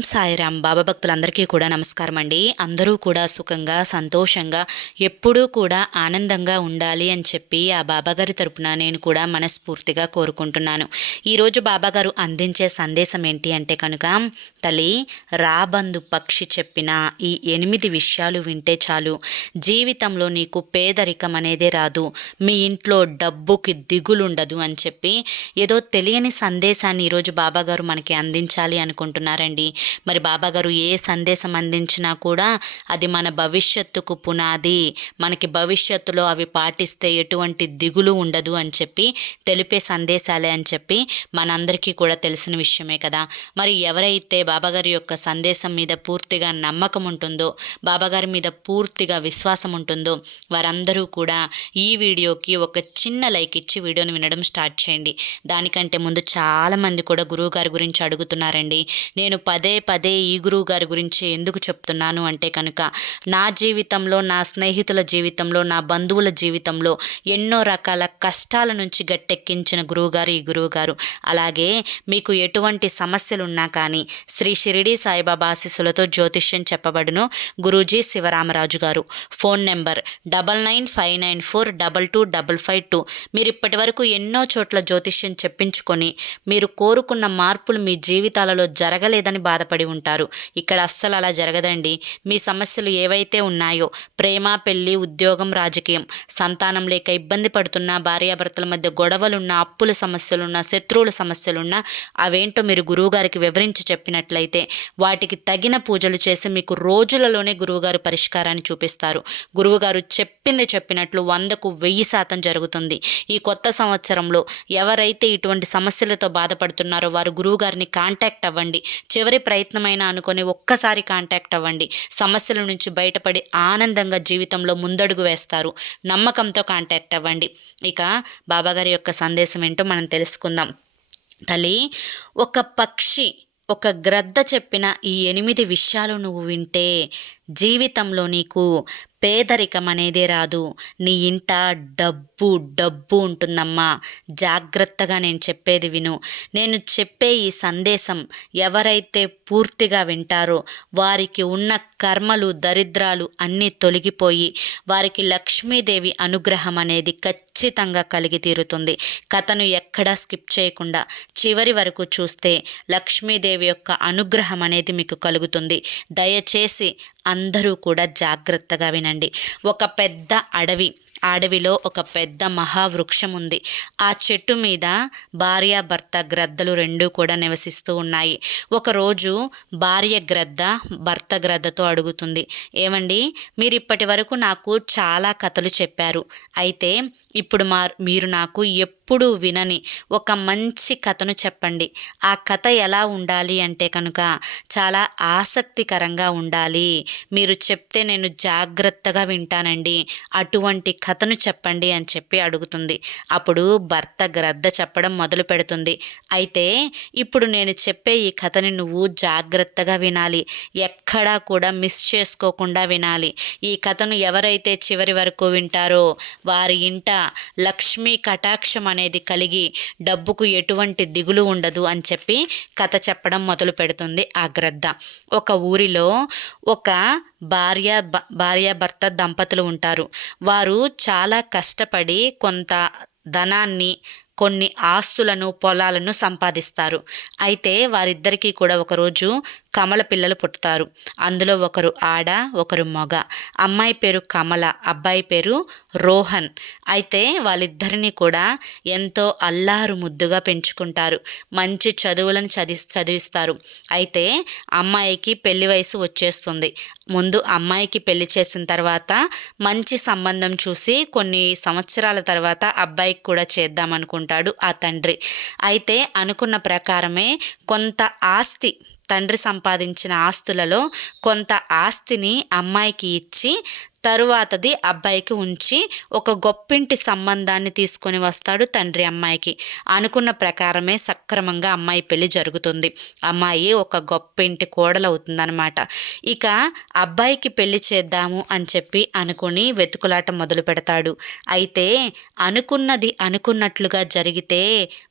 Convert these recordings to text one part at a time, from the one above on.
ఓం సాయిరామ్. బాబా భక్తులందరికీ కూడా నమస్కారం అండి. అందరూ కూడా సుఖంగా సంతోషంగా ఎప్పుడూ కూడా ఆనందంగా ఉండాలి అని చెప్పి ఆ బాబాగారి తరపున నేను కూడా మనస్ఫూర్తిగా కోరుకుంటున్నాను. ఈరోజు బాబాగారు అందించే సందేశం ఏంటి అంటే కనుక తల్లి రాబందు పక్షి చెప్పిన ఈ ఎనిమిది విషయాలు వింటే చాలు. జీవితంలో నీకు పేదరికం అనేదే రాదు. మీ ఇంట్లో డబ్బుకి దిగులుండదు అని చెప్పి ఏదో తెలియని సందేశాన్ని ఈరోజు బాబాగారు మనకి అందించాలి అనుకుంటున్నారండి. మరి బాబాగారు ఏ సందేశం అందించినా కూడా అది మన భవిష్యత్తుకు పునాది. మనకి భవిష్యత్తులో అవి పాటిస్తే ఎటువంటి దిగులు ఉండదు అని చెప్పి తెలిపే సందేశాలే అని చెప్పి మనందరికీ కూడా తెలిసిన విషయమే కదా. మరి ఎవరైతే బాబాగారి యొక్క సందేశం మీద పూర్తిగా నమ్మకం ఉంటుందో బాబాగారి మీద పూర్తిగా విశ్వాసం ఉంటుందో వారందరూ కూడా ఈ వీడియోకి ఒక చిన్న లైక్ ఇచ్చి వీడియోని వినడం స్టార్ట్ చేయండి. దానికంటే ముందు చాలామంది కూడా గురువు గారి గురించి అడుగుతున్నారండి. నేను పదే పదే ఈ గురువు గారి గురించి ఎందుకు చెప్తున్నాను అంటే కనుక నా జీవితంలో నా స్నేహితుల జీవితంలో నా బంధువుల జీవితంలో ఎన్నో రకాల కష్టాల నుంచి గట్టెక్కించిన గురువుగారు ఈ గురువుగారు అలాగే మీకు ఎటువంటి సమస్యలున్నా కానీ శ్రీ షిరిడి సాయిబాబా ఆశీస్సులతో జ్యోతిష్యం చెప్పబడును Guruji Sivaramaraju garu. Phone number double nine five nine four double two double five two. మీరు ఇప్పటి వరకు ఎన్నో చోట్ల జ్యోతిష్యం చెప్పించుకొని మీరు కోరుకున్న మార్పులు మీ జీవితాలలో జరగలేదని బాధపడి ఉంటారు. ఇక్కడ అస్సలు అలా జరగదండి. మీ సమస్యలు ఏవైతే ఉన్నాయో ప్రేమ పెళ్ళి ఉద్యోగం రాజకీయం సంతానం లేక ఇబ్బంది పడుతున్న భార్యాభర్తల మధ్య గొడవలున్న అప్పుల సమస్యలున్న శత్రువుల సమస్యలున్న అవేంటో మీరు గురువుగారికి వివరించి చెప్పినట్లయితే వాటికి తగిన పూజలు చేసి మీకు రోజులలోనే గురువుగారు పరిష్కారాన్ని చూపిస్తారు. గురువుగారు చెప్పింది చెప్పినట్లు వందకు వెయ్యి శాతం జరుగుతుంది. ఈ కొత్త సంవత్సరంలో ఎవరైతే ఇటువంటి సమస్యలతో బాధపడుతున్నారో వారు గురువుగారిని కాంటాక్ట్ అవ్వండి. చివరి ప్రయత్నమైనా అనుకొని ఒక్కసారి కాంటాక్ట్ అవ్వండి. సమస్యల నుంచి బయటపడి ఆనందంగా జీవితంలో ముందడుగు వేస్తారు. నమ్మకంతో కాంటాక్ట్ అవ్వండి. ఇక బాబాగారి యొక్క సందేశం ఏంటో మనం తెలుసుకుందాం. తల్లి ఒక పక్షి ఒక గ్రద్ద చెప్పిన ఈ ఎనిమిది విషయాలు నువ్వు వింటే జీవితంలో నీకు పేదరికం అనేదే రాదు. నీ ఇంట డబ్బు డబ్బు ఉంటుందమ్మా. జాగ్రత్తగా నేను చెప్పేది విను. నేను చెప్పే ఈ సందేశం ఎవరైతే పూర్తిగా వింటారో వారికి ఉన్న కర్మలు దరిద్రాలు అన్నీ తొలగిపోయి వారికి లక్ష్మీదేవి అనుగ్రహం అనేది ఖచ్చితంగా కలిగి తీరుతుంది. కథను ఎక్కడా స్కిప్ చేయకుండా చివరి వరకు చూస్తే లక్ష్మీదేవి యొక్క అనుగ్రహం అనేది మీకు కలుగుతుంది. దయచేసి అందరూ కూడా జాగ్రత్తగా వినండి. ఒక పెద్ద అడవి అడవిలో ఒక పెద్ద మహావృక్షం ఉంది ఆ చెట్టు మీద భార్య భర్త గ్రద్దలు రెండూ కూడా నివసిస్తూ ఉన్నాయి. ఒకరోజు భార్య గ్రద్ద భర్త గ్రద్దతో అడుగుతుంది ఏమండి మీరు ఇప్పటి వరకు నాకు చాలా కథలు చెప్పారు. అయితే ఇప్పుడు మా మీరు నాకు ఎప్పుడు వినని ఒక మంచి కథను చెప్పండి. ఆ కథ ఎలా ఉండాలి అంటే కనుక చాలా ఆసక్తికరంగా ఉండాలి. మీరు చెప్తే నేను జాగ్రత్తగా వింటానండి. అటువంటి కథను చెప్పండి అని చెప్పి అడుగుతుంది. అప్పుడు భర్త గ్రద్ద చెప్పడం మొదలు పెడుతుంది. అయితే ఇప్పుడు నేను చెప్పే ఈ కథని నువ్వు జాగ్రత్తగా వినాలి. ఎక్కడా కూడా మిస్ చేసుకోకుండా వినాలి. ఈ కథను ఎవరైతే చివరి వరకు వింటారో వారి ఇంట లక్ష్మీ కటాక్షం అనేది కలిగి డబ్బుకు ఎటువంటి దిగులు ఉండదు అని చెప్పి కథ చెప్పడం మొదలు పెడుతుంది ఆ గ్రద్ద. ఒక ఊరిలో ఒక భార్య భార్య భర్త దంపతులు ఉంటారు. వారు చాలా కష్టపడి కొంత ధనాన్ని కొన్ని ఆస్తులను పొలాలను సంపాదిస్తారు. అయితే వారిద్దరికీ కూడా ఒకరోజు కమల పిల్లలు పుట్టుతారు అందులో ఒకరు ఆడ ఒకరు మగ. అమ్మాయి పేరు కమల అబ్బాయి పేరు రోహన్. అయితే వాళ్ళిద్దరిని కూడా ఎంతో అల్లారు ముద్దుగా పెంచుకుంటారు. మంచి చదువులను చదివి చదివిస్తారు. అయితే అమ్మాయికి పెళ్ళి వయసు వచ్చేస్తుంది. ముందు అమ్మాయికి పెళ్ళి చేసిన తర్వాత మంచి సంబంధం చూసి కొన్ని సంవత్సరాల తర్వాత అబ్బాయికి కూడా చేద్దామనుకుంటాడు ఆ తండ్రి. అయితే అనుకున్న ప్రకారమే కొంత ఆస్తి తండ్రి సంపాదించిన ఆస్తులలో కొంత ఆస్తిని అమ్మాయికి ఇచ్చి తరువాతది అబ్బాయికి ఉంచి ఒక గొప్పింటి సంబంధాన్ని తీసుకొని వస్తాడు తండ్రి అమ్మాయికి. అనుకున్న ప్రకారమే సక్రమంగా అమ్మాయి పెళ్ళి జరుగుతుంది. అమ్మాయి ఒక గొప్పింటి కోడలవుతుందనమాట ఇక అబ్బాయికి పెళ్ళి చేద్దాము అని చెప్పి అనుకుని వెతుకులాట మొదలు పెడతాడు. అయితే అనుకున్నది అనుకున్నట్లుగా జరిగితే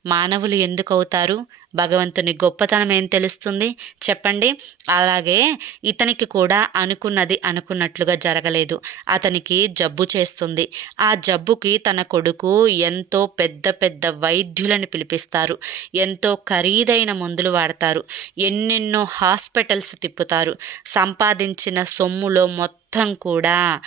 మానవులు ఎందుకు అవుతారు భగవంతుని గొప్పతనం ఏం తెలుస్తుంది? చెప్పండి. అలాగే ఇతనికి కూడా అనుకున్నది అనుకున్నట్లుగా జరగలేదు. అతనికి జబ్బు చేస్తుంది. ఆ జబ్బుకి తన కొడుకు ఎంతో పెద్ద పెద్ద వైద్యులను పిలిపిస్తారు. ఎంతో ఖరీదైన మందులు వాడతారు. ఎన్నెన్నో హాస్పిటల్స్ తిప్పుతారు. సంపాదించిన సొమ్ములో మొత్తం కూడా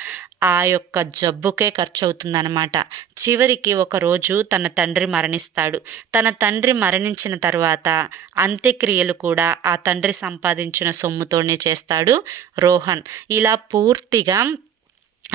ఆ యొక్క జబ్బుకే ఖర్చు అవుతుందన్నమాట చివరికి ఒకరోజు తన తండ్రి మరణిస్తాడు. తన తండ్రి మరణించిన తర్వాత అంత్యక్రియలు కూడా ఆ తండ్రి సంపాదించిన సొమ్ముతోనే చేస్తాడు రోహన్. ఇలా పూర్తిగా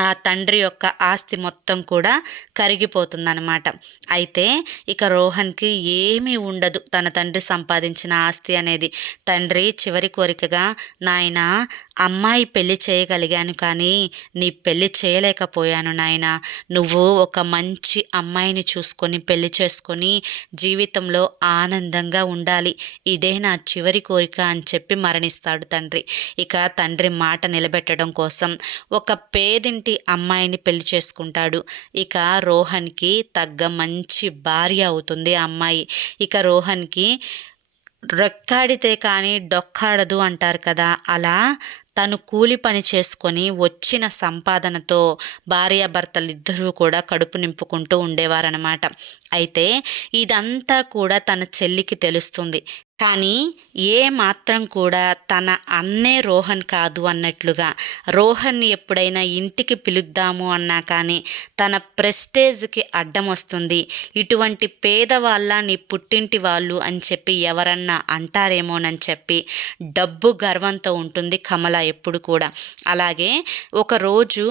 ఆ తండ్రి యొక్క ఆస్తి మొత్తం కూడా కరిగిపోతుందన్నమాట. అయితే ఇక రోహన్కి ఏమీ ఉండదు తన తండ్రి సంపాదించిన ఆస్తి అనేది. తండ్రి చివరి కోరికగా నాయన అమ్మాయి పెళ్ళి చేయగలిగాను కానీ నీ పెళ్ళి చేయలేకపోయాను నాయన. నువ్వు ఒక మంచి అమ్మాయిని చూసుకొని పెళ్ళి చేసుకొని జీవితంలో ఆనందంగా ఉండాలి. ఇదే నా చివరి కోరిక అని చెప్పి మరణిస్తాడు తండ్రి. ఇక తండ్రి మాట నిలబెట్టడం కోసం ఒక పేదింటి అమ్మాయిని పెళ్ళి చేసుకుంటాడు. ఇక రోహన్కి తగ్గ మంచి భార్య అవుతుంది ఆ అమ్మాయి. ఇక రోహన్కి రెక్కాడితే కానీ డొక్కాడదు అంటారు కదా. అలా తను కూలి పని చేసుకొని వచ్చిన సంపాదనతో భార్యాభర్తలిద్దరూ కూడా కడుపు నింపుకుంటూ ఉండేవారనమాట అయితే ఇదంతా కూడా తన చెల్లికి తెలుస్తుంది. కానీ ఏ మాత్రం కూడా తన అన్నే రోహన్ కాదు అన్నట్లుగా. రోహన్ని ఎప్పుడైనా ఇంటికి పిలుద్దాము అన్నా కానీ తన ప్రెస్టేజ్కి అడ్డం వస్తుంది. ఇటువంటి పేదవాళ్ళ నీ పుట్టింటి వాళ్ళు అని చెప్పి ఎవరన్నా అంటారేమోనని చెప్పి డబ్బు గర్వంతో ఉంటుంది కమల ఎప్పుడు కూడా. అలాగే ఒకరోజు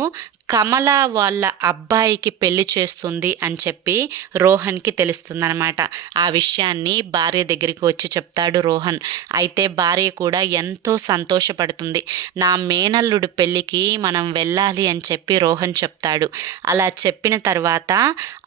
కమల వాళ్ళ అబ్బాయికి పెళ్ళి చేస్తుంది అని చెప్పి రోహన్కి తెలుస్తుందనమాట ఆ విషయాన్ని భార్య దగ్గరికి వచ్చి చెప్తాడు రోహన్. అయితే భార్య కూడా ఎంతో సంతోషపడుతుంది. నా మేనల్లుడు పెళ్ళికి మనం వెళ్ళాలి అని చెప్పి రోహన్ చెప్తాడు. అలా చెప్పిన తర్వాత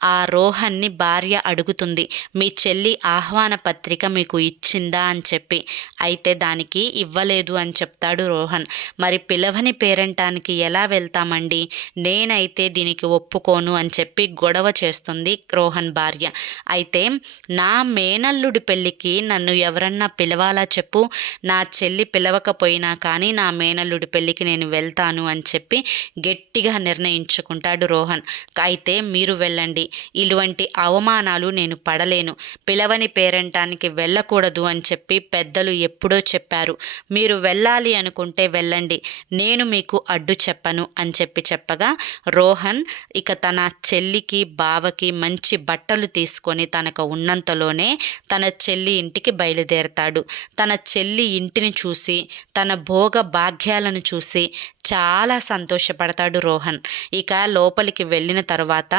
ఆ రోహన్ని భార్య అడుగుతుంది. మీ చెల్లి ఆహ్వాన పత్రిక మీకు ఇచ్చిందా? అని చెప్పి. అయితే దానికి ఇవ్వలేదు అని చెప్తాడు రోహన్. మరి పిలవని పేరంటానికి ఎలా వెళ్తామండి? నేనైతే దీనికి ఒప్పుకోను అని చెప్పి గొడవ చేస్తుంది రోహన్ భార్య. అయితే నా మేనల్లుడి పెళ్ళికి నన్ను ఎవరన్నా పిలవాలా చెప్పు? నా చెల్లి పిలవకపోయినా కానీ నా మేనల్లుడి పెళ్ళికి నేను వెళ్తాను అని చెప్పి గట్టిగా నిర్ణయించుకుంటాడు రోహన్. అయితే మీరు వెళ్ళండి. ఇటువంటి అవమానాలు నేను పడలేను. పిలవని పేరంటానికి వెళ్ళకూడదు అని చెప్పి పెద్దలు ఎప్పుడో చెప్పారు. మీరు వెళ్ళాలి అనుకుంటే వెళ్ళండి. నేను మీకు అడ్డు చెప్పను అని చెప్పి చెప్పగా రోహన్ ఇక తన చెల్లికి బావకి మంచి బట్టలు తీసుకొని తనకు ఉన్నంతలోనే తన చెల్లి ఇంటికి బయలుదేరతాడు. తన చెల్లి ఇంటిని చూసి తన భోగ భాగ్యాలను చూసి చాలా సంతోషపడతాడు రోహన్. ఇక లోపలికి వెళ్ళిన తర్వాత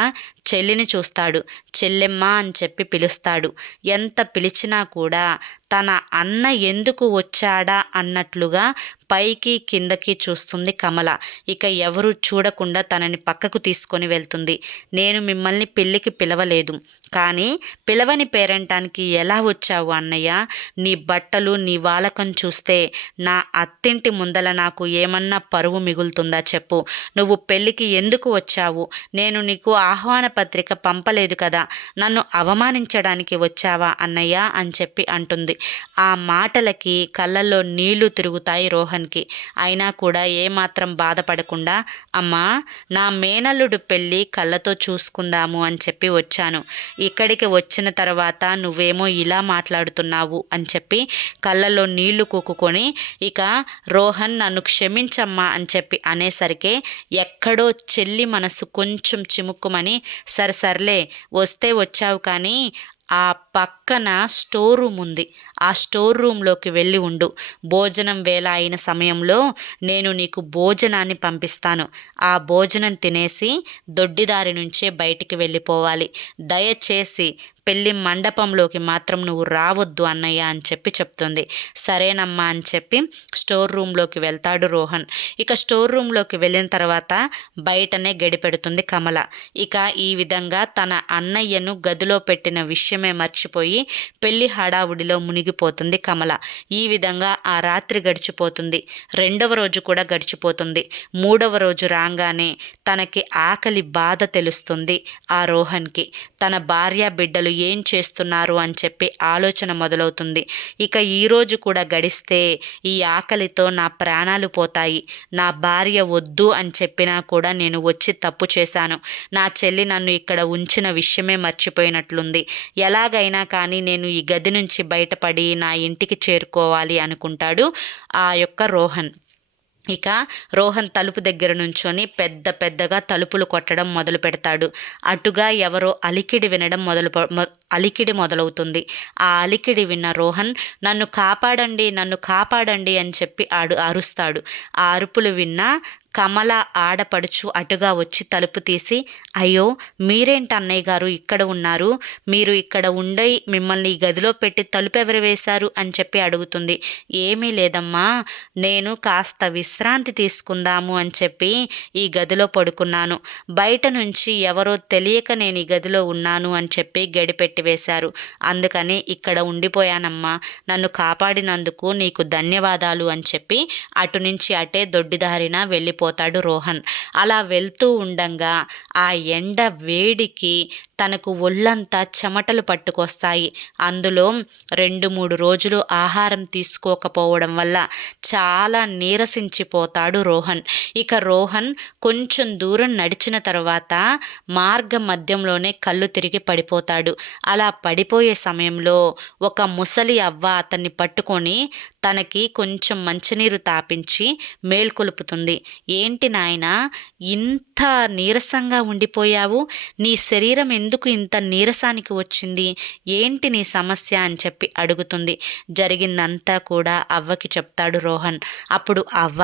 చెల్లిని చూస్తాడు. చెల్లెమ్మ అని చెప్పి పిలుస్తాడు. ఎంత పిలిచినా కూడా తన అన్న ఎందుకు వచ్చాడా అన్నట్లుగా పైకి కిందకి చూస్తుంది కమల. ఇక ఎవరు చూడకుండా తనని పక్కకు తీసుకొని వెళ్తుంది. నేను మిమ్మల్ని పెళ్ళికి పిలవలేదు. కానీ పిలవని పేరంటానికి ఎలా వచ్చావు అన్నయ్య? నీ బట్టలు నీ వాలకం చూస్తే నా అత్తింటి ముందల నాకు ఏమన్నా పరువు మిగులుతుందా చెప్పు. నువ్వు పెళ్ళికి ఎందుకు వచ్చావు? నేను నీకు ఆహ్వాన పత్రిక పంపలేదు కదా. నన్ను అవమానించడానికి వచ్చావా అన్నయ్య? అని చెప్పి అంటుంది. ఆ మాటలకి కళ్ళల్లో నీళ్ళు తిరుగుతాయి రోహన్కి. అయినా కూడా ఏమాత్రం బాధపడకుండా అమ్మా నా మేనల్లుడు పెళ్ళి కళ్ళతో చూసుకుందాము అని చెప్పి వచ్చాను. ఇక్కడికి వచ్చిన తర్వాత నువ్వేమో ఇలా మాట్లాడుతున్నావు అని చెప్పి కళ్ళల్లో నీళ్ళు కూకుకొని ఇక రోహన్ నన్ను క్షమించమ్మా అని చెప్పి అనేసరికి ఎక్కడో చెల్లి మనసు కొంచెం చిముక్కుమని సరే సర్లే వస్తే వచ్చావు కానీ ఆ పక్కన స్టోర్ రూమ్ ఉంది. ఆ స్టోర్ రూమ్లోకి వెళ్ళి ఉండు. భోజనం వేళ అయిన సమయంలో నేను నీకు భోజనాన్ని పంపిస్తాను. ఆ భోజనం తినేసి దొడ్డిదారి నుంచే బయటికి వెళ్ళిపోవాలి. దయచేసి పెళ్ళి మండపంలోకి మాత్రం నువ్వు రావద్దు అన్నయ్య అని చెప్పి చెప్తుంది. సరేనమ్మా అని చెప్పి స్టోర్ రూమ్లోకి వెళ్తాడు రోహన్. ఇక స్టోర్ రూమ్లోకి వెళ్ళిన తర్వాత బయటనే గడిపెడుతుంది కమల. ఇక ఈ విధంగా తన అన్నయ్యను గదిలో పెట్టిన విషయమే మర్చిపోయి పెళ్ళి హడావుడిలో మునిగిపోతుంది కమల. ఈ విధంగా ఆ రాత్రి గడిచిపోతుంది. రెండవ రోజు కూడా గడిచిపోతుంది. మూడవ రోజు రాగానే తనకి ఆకలి బాధ తెలుస్తుంది ఆ రోహన్కి. తన భార్య బిడ్డలు ఏం చేస్తున్నారు అని చెప్పి ఆలోచన మొదలవుతుంది. ఇక ఈరోజు కూడా గడిస్తే ఈ ఆకలితో నా ప్రాణాలు పోతాయి. నా భార్య వద్దు అని చెప్పినా కూడా నేను వచ్చి తప్పు చేశాను. నా చెల్లి నన్ను ఇక్కడ ఉంచిన విషయమే మర్చిపోయినట్లుంది. ఎలాగైనా కానీ నేను ఈ గది నుంచి బయటపడి నా ఇంటికి చేరుకోవాలి అనుకుంటాడు ఆ యొక్క రోహన్. ఇక రోహన్ తలుపు దగ్గర నుంచొని పెద్ద పెద్దగా తలుపులు కొట్టడం మొదలు పెడతాడు. అటుగా ఎవరో అలికిడి వినడం మొదలు అలికిడి మొదలవుతుంది. ఆ అలికిడి విన్న రోహన్ నన్ను కాపాడండి నన్ను కాపాడండి అని చెప్పి ఆడు అరుస్తాడు. ఆ అరుపులు విన్న కమల ఆడపడుచు అటుగా వచ్చి తలుపు తీసి అయ్యో మీరేంటి అన్నయ్య గారు ఇక్కడ ఉన్నారు? మీరు ఇక్కడ ఉండై మిమ్మల్ని గదిలో పెట్టి తలుపు ఎవరు వేశారు? అని చెప్పి అడుగుతుంది. ఏమీ లేదమ్మా నేను కాస్త విశ్రాంతి తీసుకుందాము అని చెప్పి ఈ గదిలో పడుకున్నాను. బయట నుంచి ఎవరో తెలియక నేను ఈ గదిలో ఉన్నాను అని చెప్పి గడిపెట్టి వేశారు. అందుకని ఇక్కడ ఉండిపోయానమ్మా నన్ను కాపాడినందుకు నీకు ధన్యవాదాలు అని చెప్పి అటు నుంచి అటే దొడ్డిదారిన వెళ్ళిపో వెళ్ళిపోతాడు రోహన్. అలా వెళ్తూ ఉండంగా ఆ ఎండ వేడికి తనకు ఒళ్ళంతా చెమటలు పట్టుకొస్తాయి. అందులో రెండు మూడు రోజులు ఆహారం తీసుకోకపోవడం వల్ల చాలా నీరసించిపోతాడు రోహన్. ఇక రోహన్ కొంచెం దూరం నడిచిన తర్వాత మార్గ మధ్యంలోనే కళ్ళు తిరిగి పడిపోతాడు. అలా పడిపోయే సమయంలో ఒక ముసలి అవ్వ అతన్ని పట్టుకొని తనకి కొంచెం మంచినీరు తాపించి మేల్కొలుపుతుంది. ఏంటి నాయన ఇంత నీరసంగా ఉండిపోయావు? నీ శరీరం ఎందుకు ఎందుకు ఇంత నీరసానికి వచ్చింది? ఏంటి నీ సమస్య? అని చెప్పి అడుగుతుంది. జరిగిందంతా కూడా అవ్వకి చెప్తాడు రోహన్. అప్పుడు అవ్వ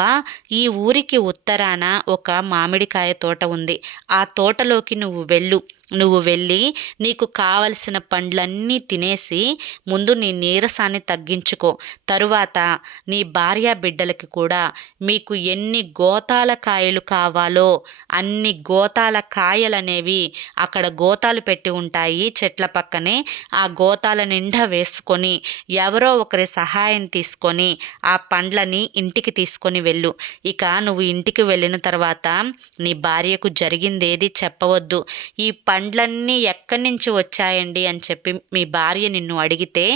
ఈ ఊరికి ఉత్తరాన ఒక మామిడికాయ తోట ఉంది. ఆ తోటలోకి నువ్వు వెళ్ళు. నువ్వు వెళ్ళి నీకు కావలసిన పండ్లన్నీ తినేసి ముందు నీ నీరసాన్ని తగ్గించుకో. తరువాత నీ భార్య బిడ్డలకి కూడా మీకు ఎన్ని గోతాల కాయలు కావాలో అన్ని గోతాల కాయలనేవి అక్కడ గోతాలు పెట్టి ఉంటాయి చెట్ల పక్కనే ఆ గోతాల నిండా వేసుకొని ఎవరో ఒకరి సహాయం తీసుకొని ఆ పండ్లని ఇంటికి తీసుకొని వెళ్ళు. ఇక నువ్వు ఇంటికి వెళ్ళిన తర్వాత నీ భార్యకు జరిగిందేది చెప్పవద్దు. ఈ పండ్లన్నీ ఎక్కడి నుంచి వచ్చాయండి అని చెప్పి మీ భార్య నిన్ను అడిగితే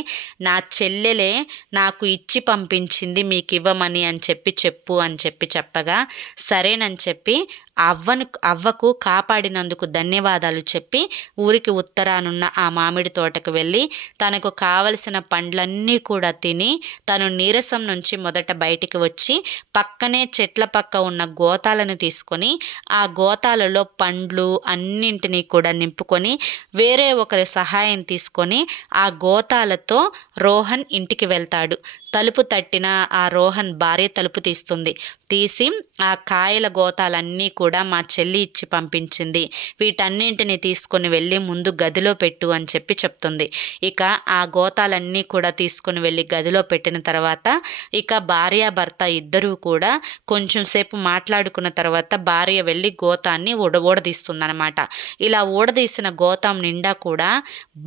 నా చెల్లెలే నాకు ఇచ్చి పంపించింది మీకు ఇవ్వమని అని చెప్పి చెప్పు అని చెప్పి చెప్పగా సరేనని చెప్పి అవ్వను అవ్వకు కాపాడినందుకు ధన్యవాదాలు చెప్పి ఊరికి ఉత్తరానున్న ఆ మామిడి తోటకు వెళ్ళి తనకు కావలసిన పండ్లన్నీ కూడా తిని తను నీరసం నుంచి మొదట బయటికి వచ్చి పక్కనే చెట్ల పక్క ఉన్న గోతాలను తీసుకొని ఆ గోతాలలో పండ్లు అన్నింటినీ కూడా నింపుకొని వేరే ఒకరి సహాయం తీసుకొని ఆ గోతాలతో రోహన్ ఇంటికి వెళ్తాడు. తలుపు తట్టిన ఆ రోహన్ భార్య తలుపు తీస్తుంది. తీసి ఆ కాయల గోతాలన్నీ కూడా మా చెల్లి ఇచ్చి పంపించింది. వీటన్నింటిని తీసుకొని వెళ్ళి ముందు గదిలో పెట్టు అని చెప్పి చెప్తుంది. ఇక ఆ గోతాలన్నీ కూడా తీసుకొని వెళ్ళి గదిలో పెట్టిన తర్వాత ఇక భార్యాభర్త ఇద్దరూ కూడా కొంచెం సేపు మాట్లాడుకున్న తర్వాత భార్య వెళ్ళి గోతాన్ని ఊడ ఊడదీస్తుందనమాట ఇలా ఊడదీసిన గోతం నిండా కూడా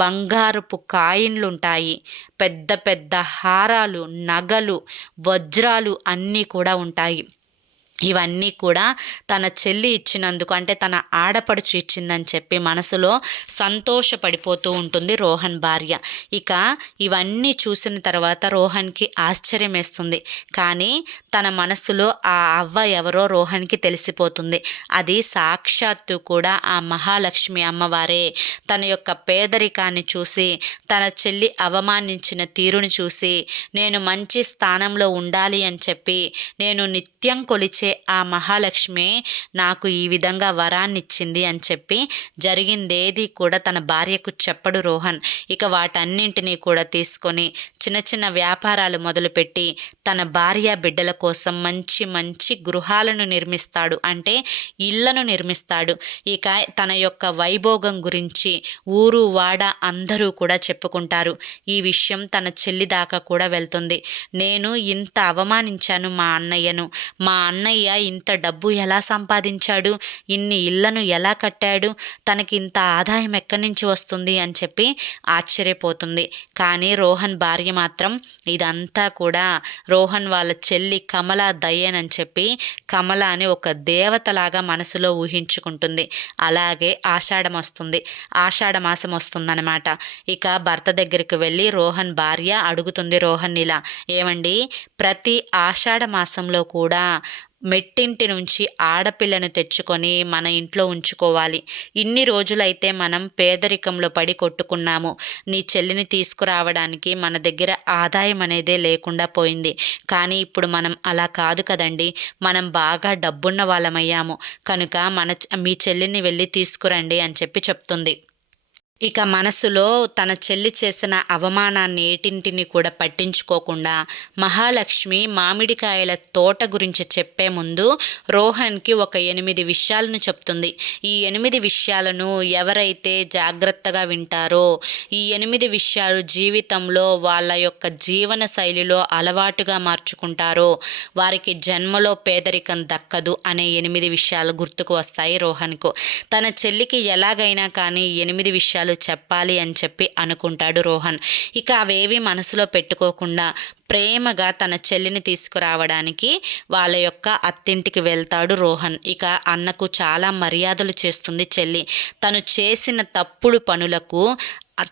బంగారపు కాయిన్లు ఉంటాయి పెద్ద పెద్ద హారాలు నగలు వజ్రాలు అన్నీ కూడా ఉంటాయి. ఇవన్నీ కూడా తన చెల్లి ఇచ్చినందుకు అంటే తన ఆడపడుచు ఇచ్చిందని చెప్పి మనసులో సంతోషపడిపోతూ ఉంటుంది రోహన్ భార్య. ఇక ఇవన్నీ చూసిన తర్వాత రోహన్కి ఆశ్చర్యం వేస్తుంది కానీ తన మనసులో ఆ అవ్వ ఎవరో రోహన్కి తెలిసిపోతుంది. అది సాక్షాత్తు కూడా ఆ మహాలక్ష్మి అమ్మవారే. తన యొక్క పేదరికాన్ని చూసి తన చెల్లి అవమానించిన తీరుని చూసి నేను మంచి స్థానంలో ఉండాలి అని చెప్పి నేను నిత్యం కొలిచే ఇచ్చే ఆ మహాలక్ష్మి నాకు ఈ విధంగా వరాన్ని ఇచ్చింది అని చెప్పి జరిగిందేది కూడా తన భార్యకు చెప్పడు రోహన్. ఇక వాటన్నింటినీ కూడా తీసుకొని చిన్న చిన్న వ్యాపారాలు మొదలుపెట్టి తన భార్య బిడ్డల కోసం మంచి మంచి గృహాలను నిర్మిస్తాడు. అంటే ఇళ్ళను నిర్మిస్తాడు. ఇక తన యొక్క వైభోగం గురించి ఊరు వాడ అందరూ కూడా చెప్పుకుంటారు. ఈ విషయం తన చెల్లి దాకా కూడా వెళ్తుంది. నేను ఇంత అవమానించాను మా అన్నయ్యను. మా అన్నయ్య అన్నయ్య ఇంత డబ్బు ఎలా సంపాదించాడు? ఇన్ని ఇళ్ళను ఎలా కట్టాడు? తనకి ఇంత ఆదాయం ఎక్కడి నుంచి వస్తుంది? అని చెప్పి ఆశ్చర్యపోతుంది. కానీ రోహన్ భార్య మాత్రం ఇదంతా కూడా రోహన్ వాళ్ళ చెల్లి కమల దయ్యన్ అని చెప్పి కమల అని ఒక దేవతలాగా మనసులో ఊహించుకుంటుంది. అలాగే ఆషాఢం వస్తుంది. ఆషాఢ మాసం వస్తుందన్నమాట. ఇక భర్త దగ్గరికి వెళ్ళి రోహన్ భార్య అడుగుతుంది. రోహన్ ఇలా ఏమండి ప్రతి ఆషాఢ మాసంలో కూడా మెట్టింటి నుంచి ఆడపిల్లను తెచ్చుకొని మన ఇంట్లో ఉంచుకోవాలి. ఇన్ని రోజులైతే మనం పేదరికంలో పడి కొట్టుకున్నాము. నీ చెల్లిని తీసుకురావడానికి మన దగ్గర ఆదాయం అనేదే లేకుండా పోయింది. కానీ ఇప్పుడు మనం అలా కాదు కదండి. మనం బాగా డబ్బున్న వాళ్ళమయ్యాము. కనుక మన మీ చెల్లిని వెళ్ళి తీసుకురండి అని చెప్పి చెప్తుంది. ఇక మనసులో తన చెల్లి చేసిన అవమానాన్ని ఏటింటిని కూడా పట్టించుకోకుండా మహాలక్ష్మి మామిడికాయల తోట గురించి చెప్పే ముందు రోహన్కి ఒక ఎనిమిది విషయాలను చెప్తుంది. ఈ ఎనిమిది విషయాలను ఎవరైతే జాగ్రత్తగా వింటారో ఈ ఎనిమిది విషయాలు జీవితంలో వాళ్ళ యొక్క జీవన శైలిలో అలవాటుగా మార్చుకుంటారో వారికి జన్మలో పేదరికం దక్కదు అనే ఎనిమిది విషయాలు గుర్తుకు వస్తాయి రోహన్కు. తన చెల్లికి ఎలాగైనా కానీ ఎనిమిది విషయాలు చెప్పాలి అని చెప్పి అనుకుంటాడు రోహన్. ఇక అవేవి మనసులో పెట్టుకోకుండా ప్రేమగా తన చెల్లిని తీసుకురావడానికి వాళ్ళ యొక్క అత్తింటికి వెళ్తాడు రోహన్. ఇక అన్నకు చాలా మర్యాదలు చేస్తుంది చెల్లి. తను చేసిన తప్పుడు పనులకు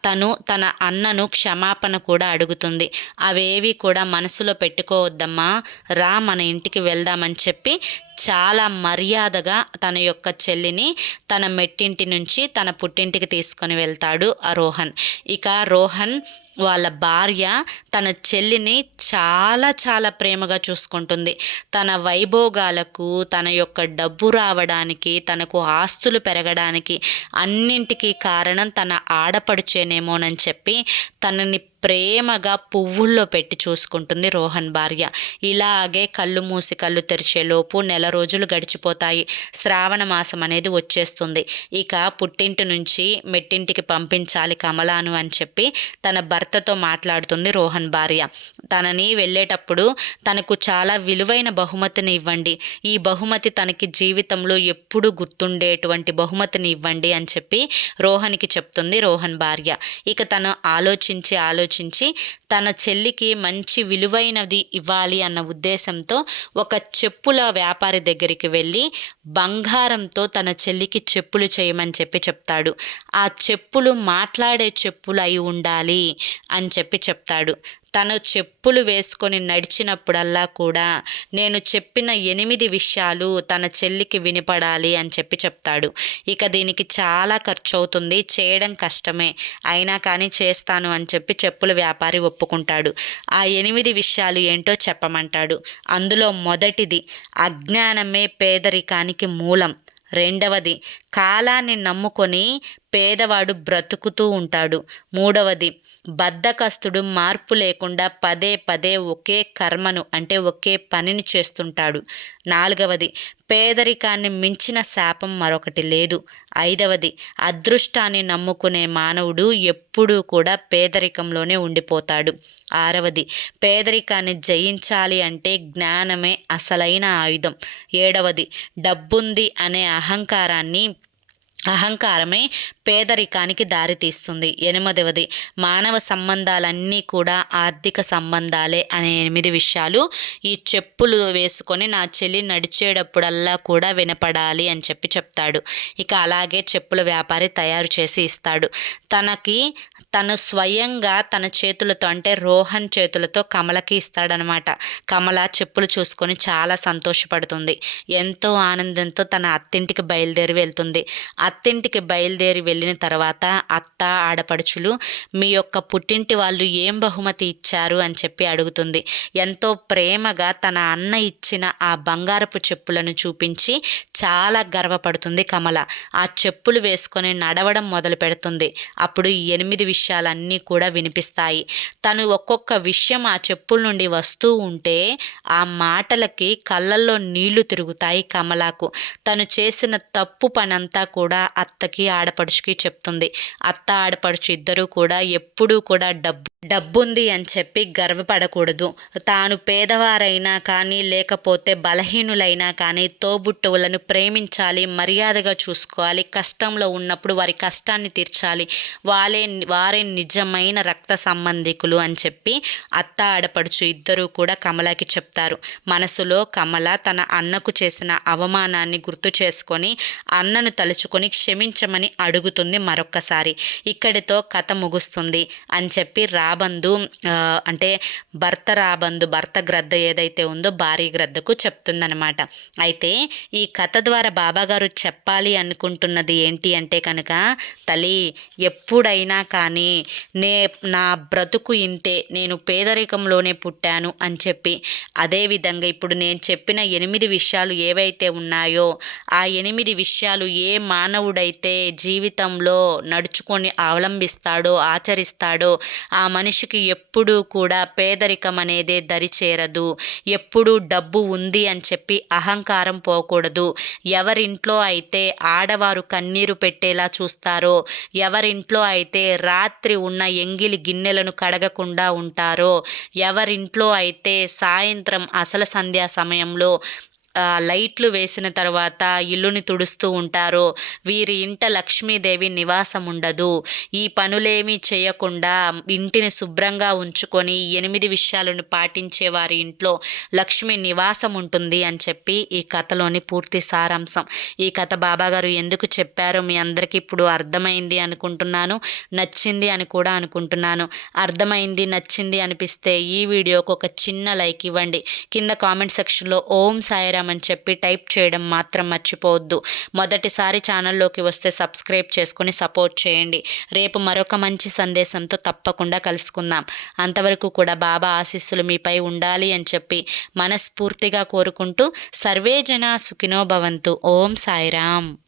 తను తన అన్నను క్షమాపణ కూడా అడుగుతుంది. అవేవి కూడా మనసులో పెట్టుకోవద్దమ్మా రా మన ఇంటికి వెళ్దామని చెప్పి చాలా మర్యాదగా తన యొక్క చెల్లిని తన మెట్టింటి నుంచి తన పుట్టింటికి తీసుకొని వెళ్తాడు ఆ రోహన్ ఇక రోహన్ వాళ్ళ భార్య తన చెల్లిని చాలా చాలా ప్రేమగా చూసుకుంటుంది. తన వైభోగాలకు తన యొక్క డబ్బు రావడానికి తనకు ఆస్తులు పెరగడానికి అన్నింటికీ కారణం తన ఆడపడుచేనేమోనని చెప్పి తనని ప్రేమగా పువ్వుల్లో పెట్టి చూసుకుంటుంది రోహన్ భార్య. ఇలాగే కళ్ళు మూసి కళ్ళు తెరిచేలోపు నెల రోజులు గడిచిపోతాయి. శ్రావణ మాసం అనేది వచ్చేస్తుంది. ఇక పుట్టింటి నుంచి మెట్టింటికి పంపించాలి కమలాను అని చెప్పి తన భర్తతో మాట్లాడుతుంది రోహన్ భార్య. తనని వెళ్ళేటప్పుడు తనకు చాలా విలువైన బహుమతిని ఇవ్వండి. ఈ బహుమతి తనకి జీవితంలో ఎప్పుడు గుర్తుండేటువంటి బహుమతిని ఇవ్వండి అని చెప్పి రోహన్కి చెప్తుంది రోహన్ భార్య. ఇక తను ఆలోచించి ఆలోచించి ఆలోచించి తన చెల్లికి మంచి విలువైనది ఇవ్వాలి అన్న ఉద్దేశంతో ఒక చెప్పుల వ్యాపారి దగ్గరికి వెళ్ళి బంగారంతో తన చెల్లికి చెప్పులు చేయమని చెప్పి చెప్తాడు. ఆ చెప్పులు మాట్లాడే చెప్పులు అయి ఉండాలి అని చెప్పి చెప్తాడు. తను చెప్పులు వేసుకొని నడిచినప్పుడల్లా కూడా నేను చెప్పిన ఎనిమిది విషయాలు తన చెల్లికి వినపడాలి అని చెప్పి చెప్తాడు. ఇక దీనికి చాలా ఖర్చు అవుతుంది చేయడం కష్టమే. అయినా కానీ చేస్తాను అని చెప్పి చెప్పుల వ్యాపారి ఒప్పుకుంటాడు. ఆ ఎనిమిది విషయాలు ఏంటో చెప్పమంటాడు. అందులో మొదటిది అజ్ఞానమే పేదరికానికి మూలం. రెండవది కాలాన్ని నమ్ముకొని పేదవాడు బ్రతుకుతూ ఉంటాడు. మూడవది బద్ధకస్తుడు మార్పు లేకుండా పదే పదే ఒకే కర్మను అంటే ఒకే పనిని చేస్తుంటాడు. నాలుగవది పేదరికాన్ని మించిన శాపం మరొకటి లేదు. ఐదవది అదృష్టాన్ని నమ్ముకునే మానవుడు ఎప్పుడూ కూడా పేదరికంలోనే ఉండిపోతాడు. ఆరవది పేదరికాన్ని జయించాలి అంటే జ్ఞానమే అసలైన ఆయుధం. ఏడవది డబ్బుంది అనే అహంకారాన్ని అహంకారమే పేదరికానికి దారితీస్తుంది ఎనిమిదవది మానవ సంబంధాలన్నీ కూడా ఆర్థిక సంబంధాలే అనే ఎనిమిది విషయాలు ఈ చెప్పులు వేసుకొని నా చెల్లి నడిచేటప్పుడల్లా కూడా వినపడాలి అని చెప్పి చెప్తాడు. ఇక అలాగే చెప్పుల వ్యాపారి తయారు చేసి ఇస్తాడు. తనకి తను స్వయంగా తన చేతులతో అంటే రోహన్ చేతులతో కమలకి ఇస్తాడనమాట. కమల చెప్పులు చూసుకొని చాలా సంతోషపడుతుంది. ఎంతో ఆనందంతో తన అత్తింటికి బయలుదేరి వెళ్తుంది. అత్తింటికి బయలుదేరి వెళ్ళిన తర్వాత అత్త ఆడపడుచులు మీ యొక్క పుట్టింటి వాళ్ళు ఏం బహుమతి ఇచ్చారు? అని చెప్పి అడుగుతుంది. ఎంతో ప్రేమగా తన అన్న ఇచ్చిన ఆ బంగారపు చెప్పులను చూపించి చాలా గర్వపడుతుంది కమల. ఆ చెప్పులు వేసుకొని నడవడం మొదలు పెడుతుంది అప్పుడు ఎనిమిది విషయాలు విషయాలన్నీ కూడా వినిపిస్తాయి. తను ఒక్కొక్క విషయం ఆ చెప్పుల నుండి వస్తూ ఉంటే ఆ మాటలకి కళ్ళల్లో నీళ్ళు తిరుగుతాయి కమలకు. తను చేసిన తప్పు పనంతా కూడా అత్తకి ఆడపడుచుకి చెప్తుంది. అత్త ఆడపడుచు ఇద్దరూ కూడా ఎప్పుడూ కూడా డబ్బు డబ్బుంది అని చెప్పి గర్వపడకూడదు. తాను పేదవారైనా కానీ లేకపోతే బలహీనులైనా కానీ తోబుట్టువులను ప్రేమించాలి మర్యాదగా చూసుకోవాలి కష్టంలో ఉన్నప్పుడు వారి కష్టాన్ని తీర్చాలి. వాళ్ళే వారే నిజమైన రక్త సంబంధికులు అని చెప్పి అత్త ఆడపడుచు ఇద్దరూ కూడా కమలకి చెప్తారు. మనసులో కమల తన అన్నకు చేసిన అవమానాన్ని గుర్తు చేసుకొని అన్నను తలుచుకొని క్షమించమని అడుగుతుంది మరొక్కసారి. ఇక్కడితో కథ ముగుస్తుంది అని చెప్పి రా రాబందు అంటే భర్త రాబందు భర్త గ్రద్ద ఏదైతే ఉందో భారీ గ్రద్దకు చెప్తుందనమాట అయితే ఈ కథ ద్వారా బాబాగారు చెప్పాలి అనుకుంటున్నది ఏంటి అంటే కనుక తల్లి ఎప్పుడైనా కానీ నే నా బ్రతుకు ఇంతే నేను పేదరికంలోనే పుట్టాను అని చెప్పి అదేవిధంగా ఇప్పుడు నేను చెప్పిన ఎనిమిది విషయాలు ఏవైతే ఉన్నాయో ఆ ఎనిమిది విషయాలు ఏ మానవుడైతే జీవితంలో నడుచుకొని అవలంబిస్తాడో ఆచరిస్తాడో ఆ మనిషికి ఎప్పుడూ కూడా పేదరికం అనేదే దరి చేరదు. ఎప్పుడూ డబ్బు ఉంది అని చెప్పి అహంకారం పోకూడదు. ఎవరింట్లో అయితే ఆడవారు కన్నీరు పెట్టేలా చూస్తారో ఎవరింట్లో అయితే రాత్రి ఉన్న ఎంగిలి గిన్నెలను కడగకుండా ఉంటారో ఎవరింట్లో అయితే సాయంత్రం అసలు సంధ్యా సమయంలో లైట్లు వేసిన తర్వాత ఇల్లుని తుడుస్తూ ఉంటారో. వీరి ఇంట లక్ష్మీదేవి నివాసం ఉండదు. ఈ పనులేమీ చేయకుండా ఇంటిని శుభ్రంగా ఉంచుకొని ఎనిమిది విషయాలను పాటించే వారి ఇంట్లో లక్ష్మి నివాసం ఉంటుంది అని చెప్పి ఈ కథలోని పూర్తి సారాంశం. ఈ కథ బాబాగారు ఎందుకు చెప్పారో మీ అందరికీ ఇప్పుడు అర్థమైంది అనుకుంటున్నాను. నచ్చింది అని కూడా అనుకుంటున్నాను. అర్థమైంది నచ్చింది అనిపిస్తే ఈ వీడియోకి ఒక చిన్న లైక్ ఇవ్వండి. కింద కామెంట్ సెక్షన్లో ఓం సాయిరామ్ అని చెప్పి టైప్ చేయడం మాత్రం మర్చిపోవద్దు. మొదటిసారి ఛానల్లోకి వస్తే సబ్స్క్రైబ్ చేసుకుని సపోర్ట్ చేయండి. రేపు మరొక మంచి సందేశంతో తప్పకుండా కలుసుకుందాం. అంతవరకు కూడా బాబా ఆశీస్సులు మీపై ఉండాలి అని చెప్పి మనస్ఫూర్తిగా కోరుకుంటూ సర్వే జన సుఖినో భవంతు. ఓం సాయిరామ్.